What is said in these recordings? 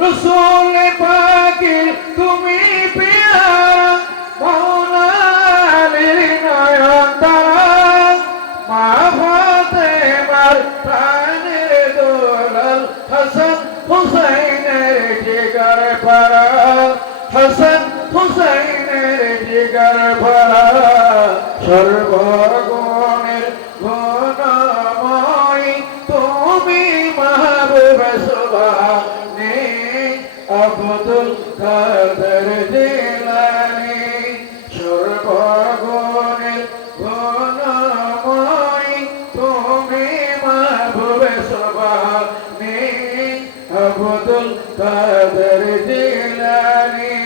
রসুল পাখির তুমি পেয়ারা মৌলালির নয়ন তারা। মা ফাতে মার প্রাণের দোলাল হাসান হুসাইনের জিগার পারা হাসান হুসাইনের জিগার পারা সর্বগুণের আব্দুল কাদের জিলানি,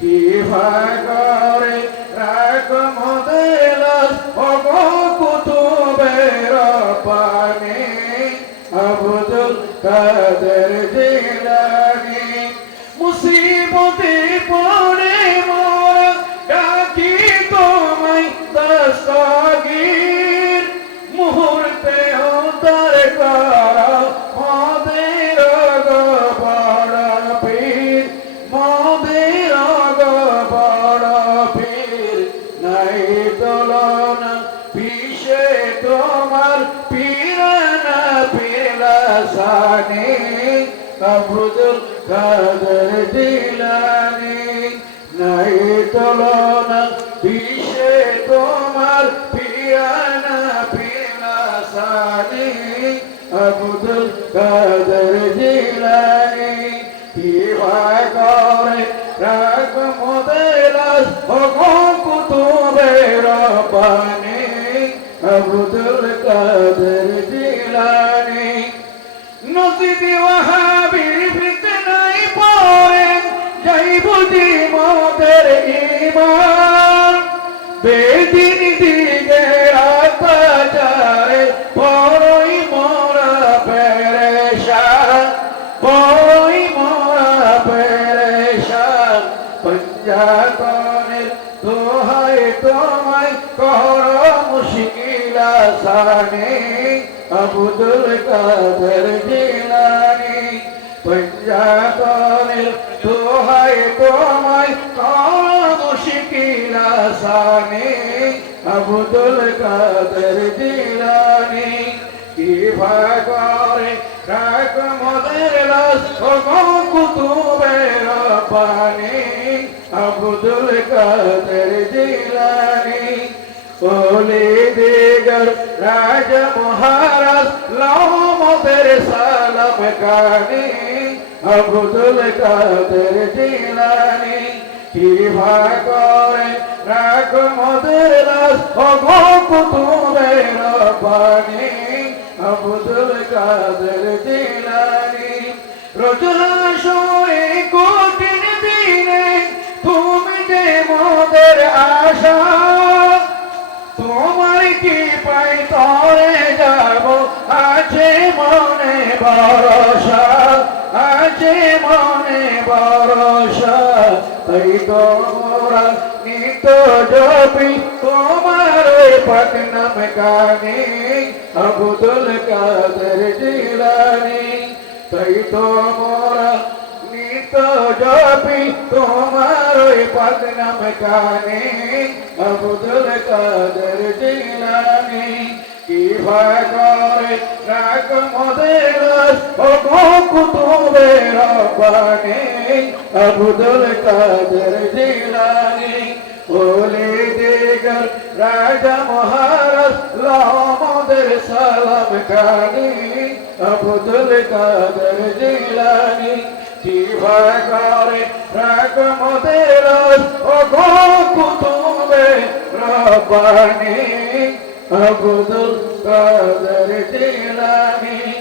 কি ভাগরে রাগ মদেলাস অগো কুতুবের পানে। আব্দুল কাদের জিলানি, মুসিবতে পড়ে তোমার পীরানা পীলা সানি আব্দুল কাদের জিলানি নাই তুলনা পিসে তোমার পীরানা পীলা সানি আব্দুল কাদের জিলানি কি ভাই করে রাগ মোদেলাস ভগো কুতুবের পানি আব্দুল কাদের জিলানি। নসিবি ওয়াহাবির ফিতনায় পড়ে যাই বুঝি মোদের ইমান বেদিন দিগে রাতাচারে বড়ই মোরা পেরেশান, বড়ই মোরা পেরেশান। পঞ্জাতনের মুশকিলা আব্দুল কাদের জিলানি পঞ্জাতনের দোহাই তোমায় মুশকিলা আব্দুল কাদের জিলানি কি ভাগরে রাগ মদের লাস ওগো কুতুবের পানি আব্দুল কাদের জিলানি ওলে ওলি দিগর রাজ মহারাজ লাও মদের সালাম কানি আব্দুল কাদের জিলানি। কি ভাগরে রাগ মদের লাস ওগো রোজা শোয়ে কঠিন ভরসা আছে মনে ভরসা, তাই তো মোরা নিত জপি, তোমার পাক নাম গানে, আব্দুল কাদের জিলানি। তাই তো মোরা নিত জপি, তোমার পাক নাম গানে, আব্দুল কাদের জিলানি। কি ভাগরে রাগ মদের কুতুবের বানে আব্দুল কাদের জিলানি। ওলে দিগর, রাজা মহারাজ লামদের সালাম কানি, আব্দুল কাদের জিলানি। কি ভাগরে রাগ মদের ও কুতুবে রব্বানি আব্দুল কাদের জিলানি